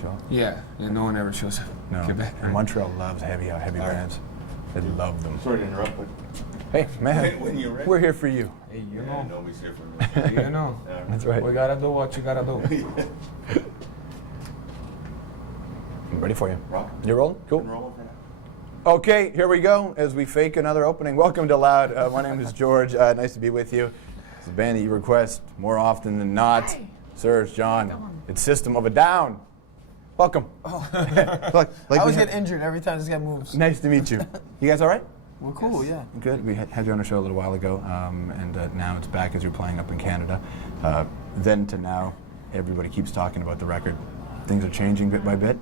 show. Yeah, no one ever shows up. No. Quebec. And Montreal loves heavy bands. They love them. Sorry to interrupt, but Hey, man, when you're ready. we're here for you. Hey, you Yeah, know. nobody's here for me. You know. That's right. We gotta do what you gotta do. I'm ready for you. Rock. You rolling? Cool. And roll for now. Okay, here we go as we fake another opening. Welcome to Loud. My name is George. Nice to be with you. It's a band that you request more often than not. Hi. Serj, John. It's System of a Down. Welcome. Oh. like I always we get injured every time this guy moves. Nice to meet you. You guys all right? We're cool, yeah. Good. We had you on a show a little while ago, and now it's back as you're playing up in Canada. Then to now, everybody keeps talking about the record. Things are changing bit by bit.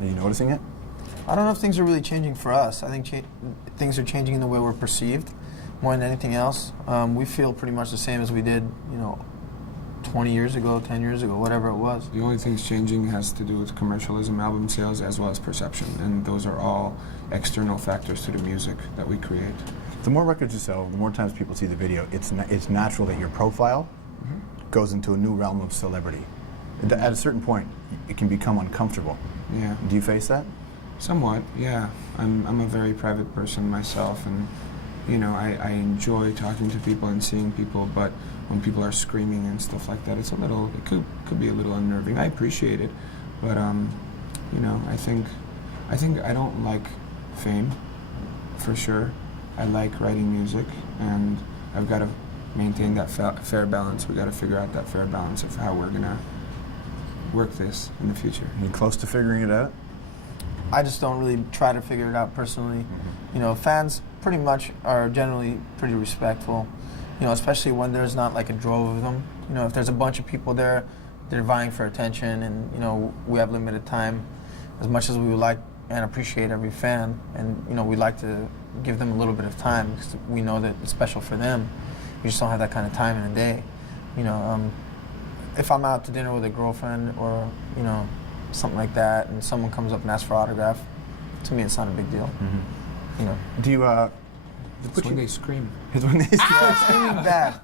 Are you noticing it? I don't know if things are really changing for us. I think things are changing in the way we're perceived more than anything else. We feel pretty much the same as we did, 20 years ago, 10 years ago, whatever it was. The only things changing has to do with commercialism, album sales, as well as perception. And those are all external factors to the music that we create. The more records you sell, the more times people see the video, it's natural that your profile goes into a new realm of celebrity. At a certain point, it can become uncomfortable. Yeah. Do you face that? Somewhat, yeah. I'm a very private person myself, and I enjoy talking to people and seeing people, but when people are screaming and stuff like that, it could be a little unnerving. I appreciate it, but I think I don't like fame, for sure. I like writing music, and I've got to maintain that fair balance. We got to figure out that fair balance of how we're gonna work this in the future. Are you close to figuring it out? I just don't really try to figure it out personally. Fans pretty much are generally pretty respectful, especially when there's not like a drove of them. If there's a bunch of people there, they're vying for attention, and we have limited time. As much as we would like and appreciate every fan, and we like to give them a little bit of time because we know that it's special for them. We just don't have that kind of time in a day. If I'm out to dinner with a girlfriend or something like that, and someone comes up and asks for autograph, to me it's not a big deal. Do you? It's when they scream. It's when they Screaming bad.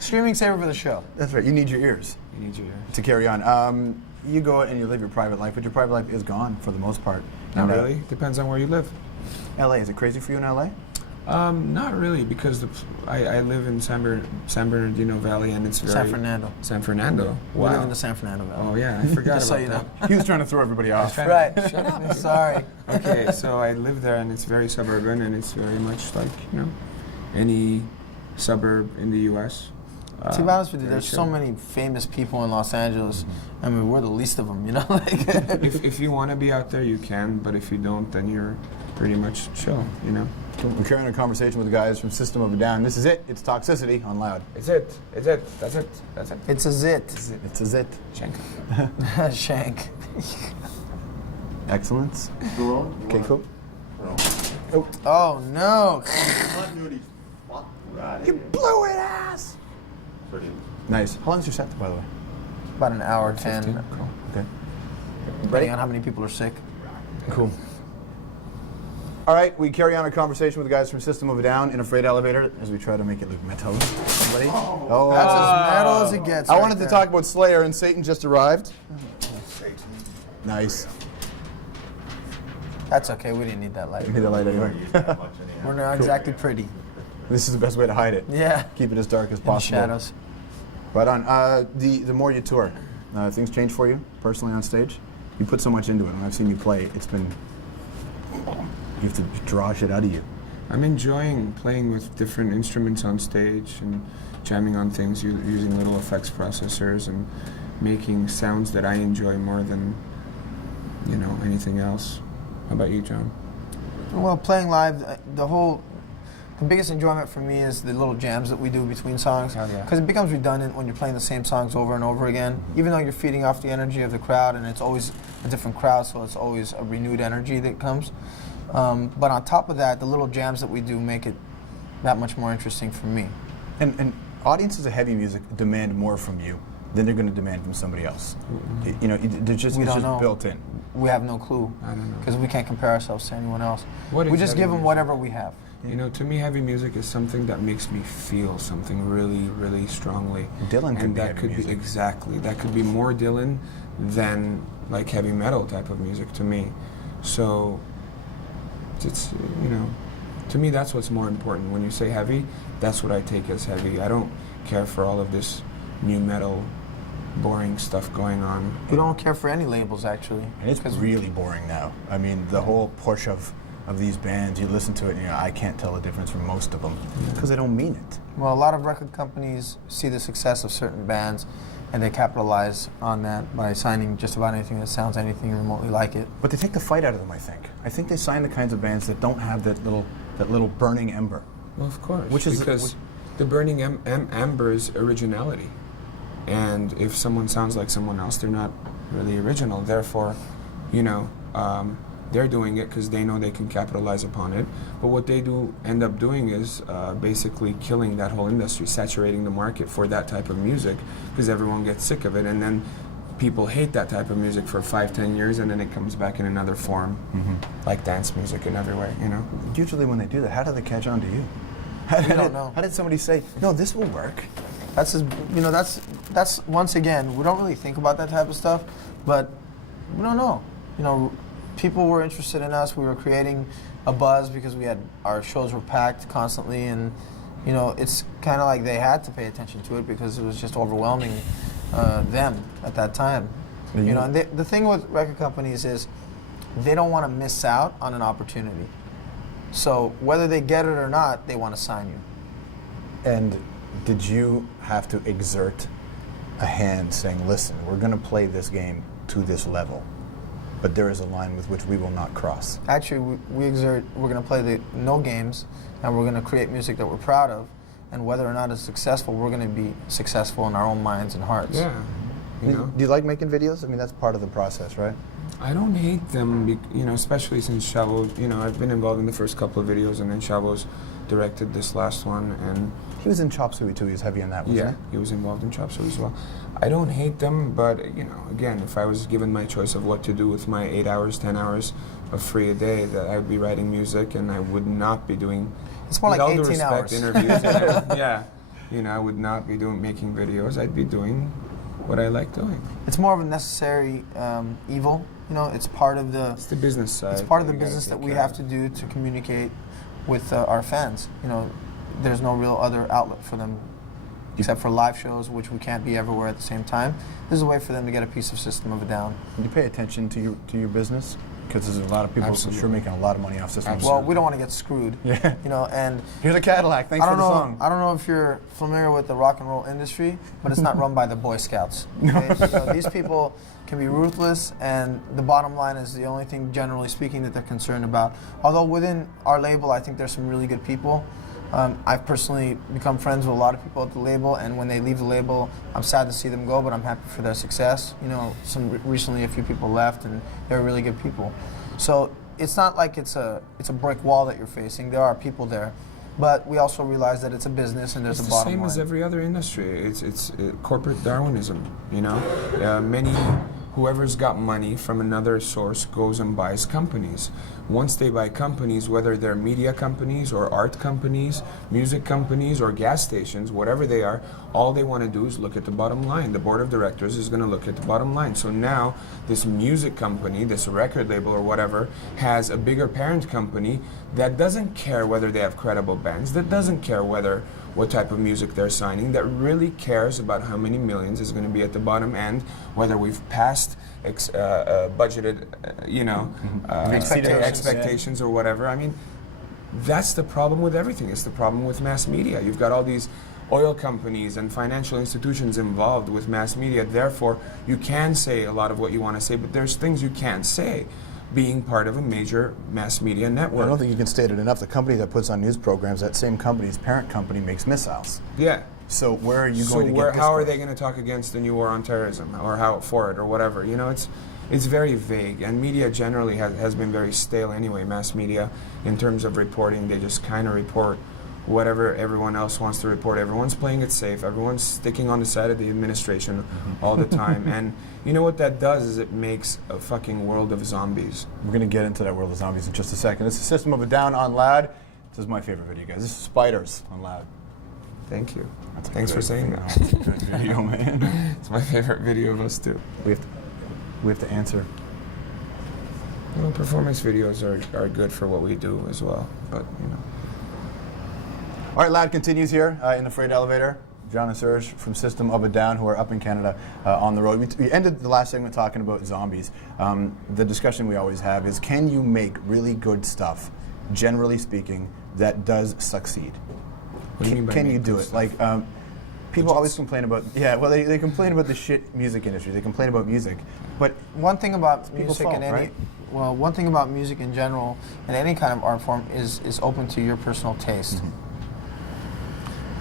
Screaming saver for the show. That's right. You need your ears. You need your ear. To carry on. You go and you live your private life, but your private life is gone for the most part. Not And, really. Depends on where you live. LA, is it crazy for you in LA? Not really, because I live in San Bernardino Valley, and it's very... San Fernando. San Fernando. We Wow. live in the San Fernando Valley. Oh yeah, I forgot Just so about you that. know. He was trying to throw everybody off. Right. Shut up. Sorry. Okay, so I live there, and it's very suburban, and it's very much like any suburb in the U.S. To be honest with you, very there's chill. so many famous people in Los Angeles. I mean, we're the least of them, Like, If you want to be out there, you can, but if you don't, then you're pretty much chill, We're carrying a conversation with the guys from System of a Down. This is it. It's Toxicity on Loud. It's it. That's it. That's it. it's a zit. It's a zit. Shank. Shank. Excellence. You rolling? You Okay, wanna- cool. roll? Oh, no. Continuity. Fuck. Right. You blew it, ass! Pretty. Nice. How long is your set, by the way? About an hour, 10. 15. Cool. Okay. Depending on how many people are sick. Cool. All right, we carry on a conversation with the guys from System of a Down in a freight elevator as we try to make it look metal. Somebody? Oh, That's as metal as it gets. I right wanted to there. talk about Slayer, and Satan just arrived. Nice. That's okay. We didn't need that light. We need a light anyway. We're not exactly pretty. This is the best way to hide it. Yeah. Keep it as dark as In the possible. shadows. Right on. The more you tour, things change for you personally on stage. You put so much into it. When I've seen you play, it's been, you have to draw shit out of you. I'm enjoying playing with different instruments on stage and jamming on things using little effects processors and making sounds that I enjoy more than anything else. How about you, John? Well, playing live, the biggest enjoyment for me is the little jams that we do between songs. Oh, yeah. Because it becomes redundant when you're playing the same songs over and over again, even though you're feeding off the energy of the crowd, and it's always a different crowd, so it's always a renewed energy that comes. But on top of that, the little jams that we do make it that much more interesting for me. And audiences of heavy music demand more from you than they're going to demand from somebody else. They're just, We it's don't just know. built in. We have no clue. I don't know. Because we can't compare ourselves to anyone else. What We is just heavy give them music? whatever we have. To me, heavy music is something that makes me feel something really, really strongly. Dylan could and be that heavy could music. be exactly that could be more Dylan than like heavy metal type of music to me. So it's, you know, to me that's what's more important. When you say heavy, that's what I take as heavy. I don't care for all of this new metal boring stuff going on. We don't care for any labels, actually. And it's really boring now. I mean, the whole push of these bands, you listen to it and I can't tell the difference from most of them because they don't mean it. Well, a lot of record companies see the success of certain bands and they capitalize on that by signing just about anything that sounds anything remotely like it. But they take the fight out of them, I think. I think they sign the kinds of bands that don't have that little burning ember. Well, of course, Which is because the burning ember is originality. And if someone sounds like someone else, they're not really original. Therefore, you know, they're doing it because they know they can capitalize upon it. But what they do end up doing is basically killing that whole industry, saturating the market for that type of music because everyone gets sick of it. And then people hate that type of music for 5-10 years, and then it comes back in another form, like dance music in every way, you know? Usually when they do that, how do they catch on to you? We don't know. How did somebody say, no, this will work? That's just, you know, that's once again, we don't really think about that type of stuff, but we don't know. You know, people were interested in us. We were creating a buzz because our shows were packed constantly, and you know, it's kind of like they had to pay attention to it because it was just overwhelming them at that time. You know, and the thing with record companies is they don't want to miss out on an opportunity. So whether they get it or not, they want to sign you. And did you have to exert a hand saying, listen, we're going to play this game to this level, but there is a line with which we will not cross? Actually, we're going to play the no games, and we're going to create music that we're proud of, and whether or not it's successful, we're going to be successful in our own minds and hearts. Yeah. You know? Do you like making videos? I mean, that's part of the process, right? I don't hate them, you know, especially since Chavo, you know, I've been involved in the first couple of videos, and then Chavo's directed this last one, and He was in Chop Suey too. He was heavy on that, wasn't yeah, he was involved in Chop Suey as well. I don't hate them, but, you know, again, if I was given my choice of what to do with my 8 hours, 10 hours of free a day, that I would be writing music, and I would not be doing, It's more with like all due 18 respect, hours. interviews. Yeah, you know, I would not be making videos. I'd be doing what I like doing. It's more of a necessary evil. You know, it's part of the. It's the business side. It's part of the we gotta business that take we care have of. to do to communicate with our fans. You know, there's no real other outlet for them except for live shows, which we can't be everywhere at the same time. This is a way for them to get a piece of System of a Down. Do you pay attention to your business? Because there's a lot of people Absolutely. sure making a lot of money off System of a Well, Down. we don't want to get screwed. Yeah. You know, and Here's a Cadillac. Thanks I for don't the know. song. I don't know if you're familiar with the rock and roll industry, but it's not run by the Boy Scouts. Okay? So these people can be ruthless, and the bottom line is the only thing, generally speaking, that they're concerned about. Although within our label, I think there's some really good people. I've personally become friends with a lot of people at the label, and when they leave the label, I'm sad to see them go, but I'm happy for their success. You know, recently a few people left, and they're really good people. So it's not like it's a brick wall that you're facing. There are people there, but we also realize that it's a business and there's It's a the bottom same line. as every other industry. It's corporate Darwinism, you know? Whoever's got money from another source goes and buys companies. Once they buy companies, whether they're media companies or art companies, music companies or gas stations, whatever they are, all they want to do is look at the bottom line. The board of directors is going to look at the bottom line. So now this music company, this record label or whatever, has a bigger parent company that doesn't care whether they have credible bands, that doesn't care what type of music they're signing, that really cares about how many millions is going to be at the bottom end, whether we've passed budgeted, expectations or whatever. I mean, that's the problem with everything. It's the problem with mass media. You've got all these oil companies and financial institutions involved with mass media. Therefore, you can say a lot of what you want to say, but there's things you can't say being part of a major mass media network. I don't think you can state it enough. The company that puts on news programs, that same company's parent company makes missiles. Yeah. So where are you going to get this how are from? they going to talk against the new war on terrorism or how for it or whatever? You know, it's very vague, and media generally has been very stale anyway. Mass media, in terms of reporting, they just kind of report whatever everyone else wants to report. Everyone's playing it safe. Everyone's sticking on the side of the administration all the time. And you know what that does is it makes a fucking world of zombies. We're going to get into that world of zombies in just a second. This is System of a Down on Loud. This is my favorite video, guys. This is Spiders on Loud. Thank you. That's a Thanks good- for saying that. That's a good video, man. It's my favorite video of us too. We have to, we have to answer. Well, performance videos are good for what we do as well, but you know. All right, Lad continues here in the freight elevator. John and Serj from System of a Down, who are up in Canada on the road. We ended the last segment talking about zombies. The discussion we always have is, can you make really good stuff, generally speaking, that does succeed? What do you mean by can make you do good it? stuff? Like, people always complain about, they complain about the shit music industry. They complain about music, but One thing about people's music fault, and any right? well, one thing about music in general and any kind of art form is open to your personal taste. Mm-hmm.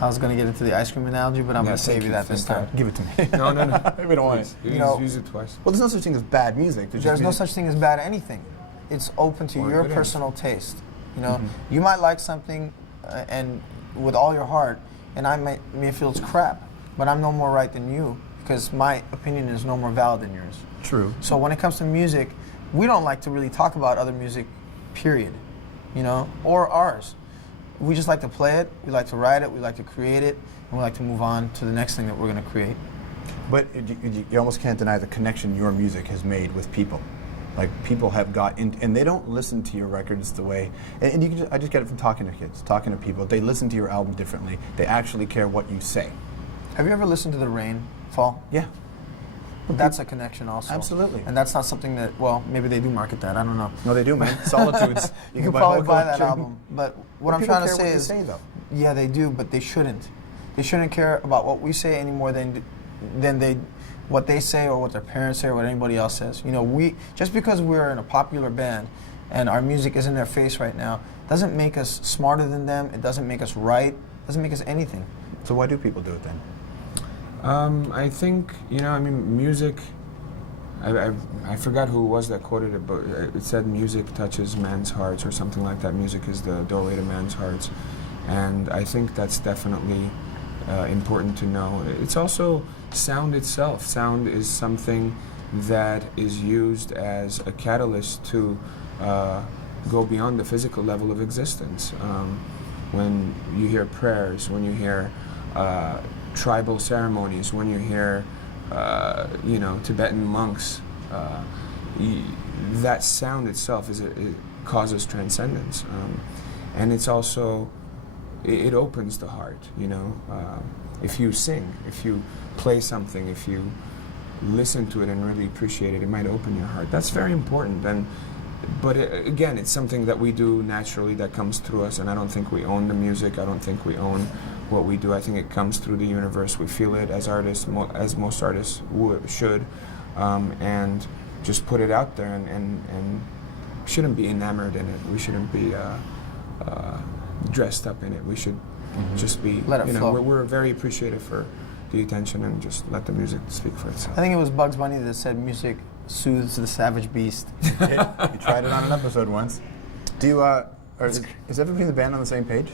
I was going to get into the ice cream analogy, but I'm Yeah, going to save thank you you, that this thank time. give it to me. No, no, no. We don't want it. Please, You know- use it twice. Well, there's no such thing as bad music. There's just no music. such thing as bad anything. It's open to Well, your it is. personal taste. You know, Mm-hmm. you might like something and with all your heart, and I may feel it's crap, but I'm no more right than you because my opinion is no more valid than yours. True. So when it comes to music, we don't like to really talk about other music, period, you know, or ours. We just like to play it, we like to write it, we like to create it, and we like to move on to the next thing that we're going to create. But you almost can't deny the connection your music has made with people. Like, people have got in, and they don't listen to your records the way, and you can I just get it from talking to kids, talking to people. They listen to your album differently. They actually care what you say. Have you ever listened to the rain fall? Yeah. That's a connection also. Absolutely. And that's not something that, well, maybe they do market that, I don't know. No, they do, man. Solitudes. You can buy probably whole buy that collection. album. But what I'm people trying to care say what you is, say, though. yeah, they do, but they shouldn't. They shouldn't care about what we say any more than what they say or what their parents say or what anybody else says. You know, just because we're in a popular band and our music is in their face right now, doesn't make us smarter than them. It doesn't make us right. It doesn't make us anything. So why do people do it then? I think, you know, I mean, music, I forgot who it was that quoted it, but it said music touches man's hearts or something like that. Music is the doorway to man's hearts. And I think that's definitely important to know. It's also sound itself. Sound is something that is used as a catalyst to go beyond the physical level of existence. When you hear prayers, when you hear tribal ceremonies, when you hear you know, Tibetan monks, that sound itself it causes transcendence, and it's also it opens the heart. You know, if you sing, if you play something, if you listen to it and really appreciate it, it might open your heart. That's very important. But again, it's something that we do naturally, that comes through us, and I don't think we own the music. I don't think we own what we do. I think it comes through the universe. We feel it as artists, as most artists should, and just put it out there, and shouldn't be enamored in it. We shouldn't be dressed up in it. We should just be, Let it you know, flow. we're very appreciative for the attention, and just let the music speak for itself. I think it was Bugs Bunny that said music soothes the savage beast. You tried it on an episode once. Do you, is everybody in the band on the same page?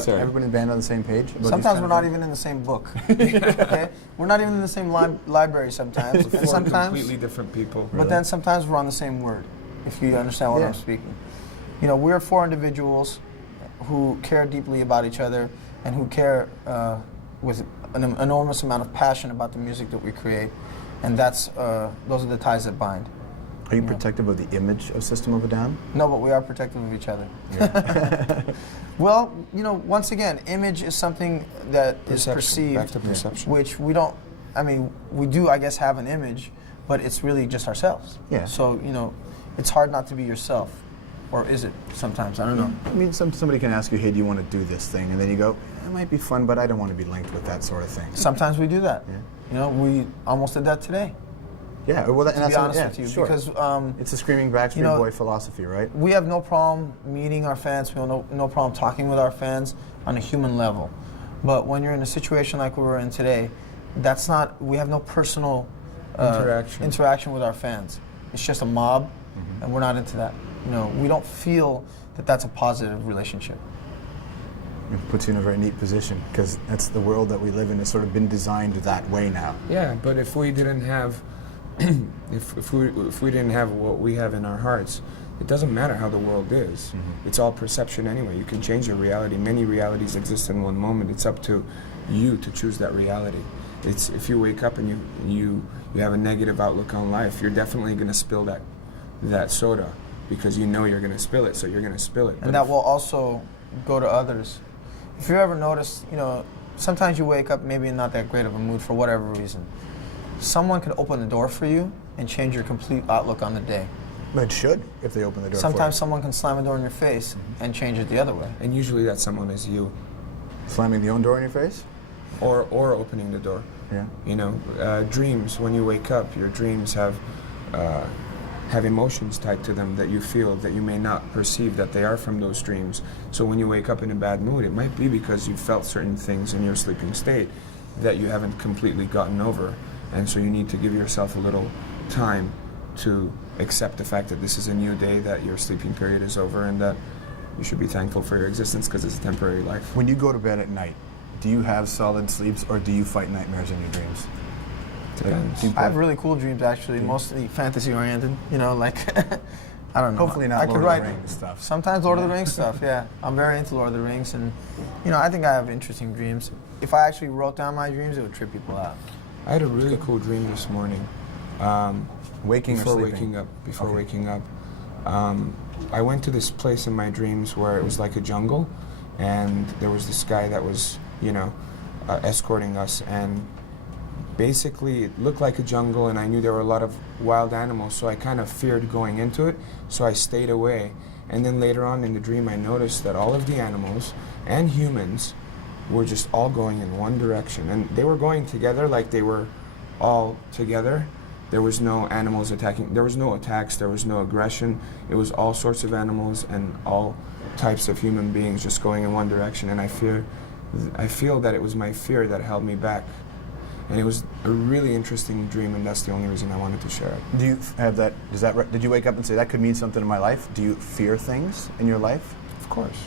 sorry? Everybody in the band on the same page? about these Sometimes kind we're of not things? even in the same book. Okay? We're not even in the same library sometimes. Four And sometimes, completely different people. but then sometimes we're on the same word, if you understand what Yeah. I'm speaking. You know, we're four individuals who care deeply about each other and who care with an enormous amount of passion about the music that we create. And those are the ties that bind. Are you protective of the image of System of a Down? No, but we are protective of each other. Well, you know, once again, image is something that is Perception. Back perceived, to perception. which we don't, I mean, we do, I guess, have an image, but it's really just ourselves. Yeah. So, you know, it's hard not to be yourself. Or is it sometimes? I don't know. I mean, somebody can ask you, hey, do you want to do this thing? And then you go, it might be fun, but I don't want to be linked with that sort of thing. Sometimes we do that. Yeah. You know, we almost did that today, Yeah, well, and to that's be honest yeah, with you. sure. Because It's a screaming Backstreet you know, Boy philosophy, right? we have no problem meeting our fans. We have no problem talking with our fans on a human level. But when you're in a situation like we were in today, that's not, we have no personal interaction with our fans. It's just a mob, and we're not into that. You know, we don't feel that that's a positive relationship. It puts you in a very neat position, because that's the world that we live in. It's sort of been designed that way now. Yeah, but if we didn't have, if we didn't have what we have in our hearts, it doesn't matter how the world is. It's all perception anyway. You can change your reality. Many realities exist in one moment. It's up to you to choose that reality. It's if you wake up and you have a negative outlook on life, you're definitely going to spill that soda because you know you're going to spill it, so you're going to spill it. And that will also go to others. If you ever notice, sometimes you wake up maybe in not that great of a mood for whatever reason. Someone can open the door for you and change your complete outlook on the day. It should, if they open the door. Sometimes for someone can slam a door in your face and change it the other way. And usually that someone is you, you. Slamming the own door in your face? or opening the door. Yeah. Dreams. When you wake up, your dreams have emotions tied to them that you feel that you may not perceive that they are from those dreams. So when you wake up in a bad mood, it might be because you felt certain things in your sleeping state that you haven't completely gotten over, and so you need to give yourself a little time to accept the fact that this is a new day, that your sleeping period is over, and that you should be thankful for your existence because it's a temporary life. When you go to bed at night, do you have solid sleeps or do you fight nightmares in your dreams? Depends. I have really cool dreams, actually, mostly fantasy-oriented. I don't know. Hopefully not I Lord could of write the Rings stuff. Sometimes Lord of the Rings stuff, yeah. I'm very into Lord of the Rings, and I think I have interesting dreams. If I actually wrote down my dreams, it would trip people out. I had a really cool dream this morning. Waking before or sleeping? waking up, I went to this place in my dreams where it was like a jungle, and there was this guy that was, escorting us, and basically it looked like a jungle, and I knew there were a lot of wild animals, so I kind of feared going into it, so I stayed away. And then later on in the dream, I noticed that all of the animals and humans were just all going in one direction, and they were going together, like they were all together. There was no animals attacking, there was no attacks, there was no aggression. It was all sorts of animals and all types of human beings just going in one direction, and I feel that it was my fear that held me back. And it was a really interesting dream, and that's the only reason I wanted to share it. Do you have that? Did you wake up and say that could mean something in my life? Do you fear things in your life? Of course.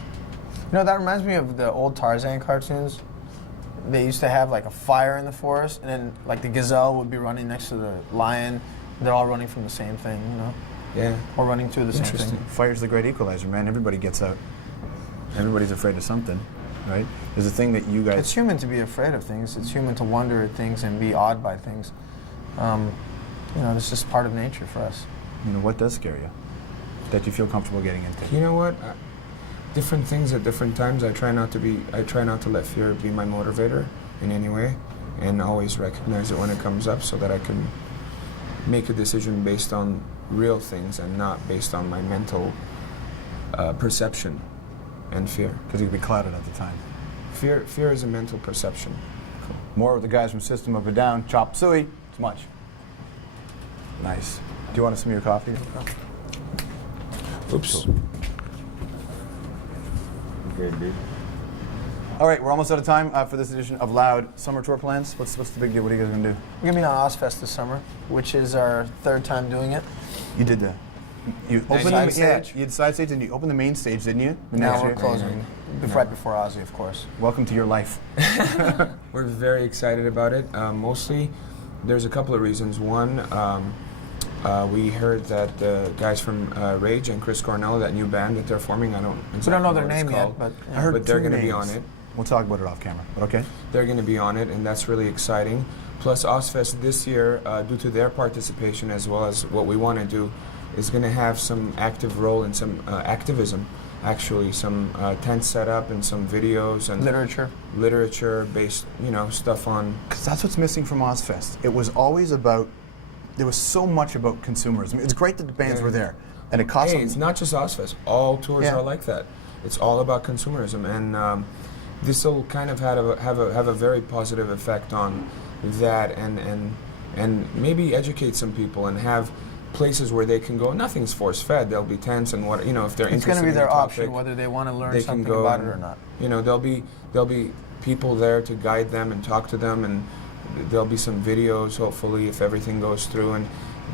That reminds me of the old Tarzan cartoons. They used to have like a fire in the forest, and then like the gazelle would be running next to the lion. They're all running from the same thing, Yeah. or running through the same Interesting. thing. Fire's the great equalizer, man. Everybody gets out. Everybody's afraid of something, right? There's a thing that you guys... It's human to be afraid of things. It's human to wonder at things and be awed by things. This is part of nature for us. What does scare you? That you feel comfortable getting into? You know what? Different things at different times. I try not to let fear be my motivator in any way, and always recognize it when it comes up so that I can make a decision based on real things and not based on my mental perception and fear. Because you could be clouded at the time. Fear is a mental perception. Cool. More with the guys from System of a Down. Chop suey. It's much. Nice. Do you want some of your coffee? Oops. Good, dude. All right, we're almost out of time for this edition of Loud. Summer tour plans? What's the big deal? What are you guys going to do? We're going to be on Ozfest this summer, which is our third time doing it. You did that. You opened Side the stage? stage? You did side stage and you opened the main stage, didn't you? Now Next we're year? closing, right before Ozzy, of course. Welcome to your life. We're very excited about it. Mostly, there's a couple of reasons. One, we heard that the guys from Rage and Chris Cornell, that new band that they're forming, We don't know exactly their what it's name yet, called, but I heard but they're two going to be names. on it. We'll talk about it off camera, but okay. They're going to be on it, and that's really exciting. Plus, Ozfest this year, due to their participation as well as what we want to do, is going to have some active role in some activism. Actually, some tents set up and some videos and literature-based, stuff on. Because that's what's missing from Ozfest. It was always about. There was so much about consumerism. It's great that the bands were there, and it cost. Hey, it's not just Ozfest. All tours are like that. It's all about consumerism, and this will kind of have a very positive effect on that, and maybe educate some people and have places where they can go. Nothing's force fed. There'll be tents and what if they're interested. It's going to be in their the topic, option whether they want to learn they something can go about it and, or not. There'll be people there to guide them and talk to them, and there'll be some videos hopefully if everything goes through, and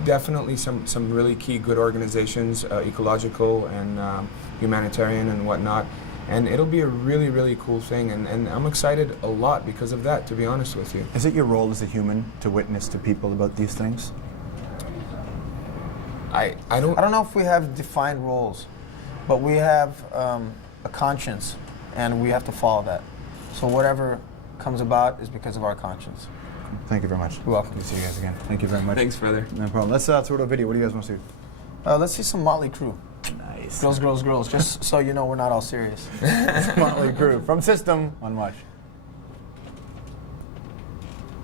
definitely some really key good organizations, ecological and humanitarian and whatnot. And it'll be a really, really cool thing, and I'm excited a lot because of that, to be honest with you. Is it your role as a human to witness to people about these things? I don't know if we have defined roles, but we have a conscience, and we have to follow that. So whatever comes about is because of our conscience. Thank you very much. You're welcome. Good to see you guys again. Thank you very much. Thanks, brother. No problem. Let's throw to a video. What do you guys want to see? Let's see some Motley Crue. Nice. Girls, girls, girls. Just so you know, we're not all serious. Motley Crue from System on Much.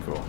Cool.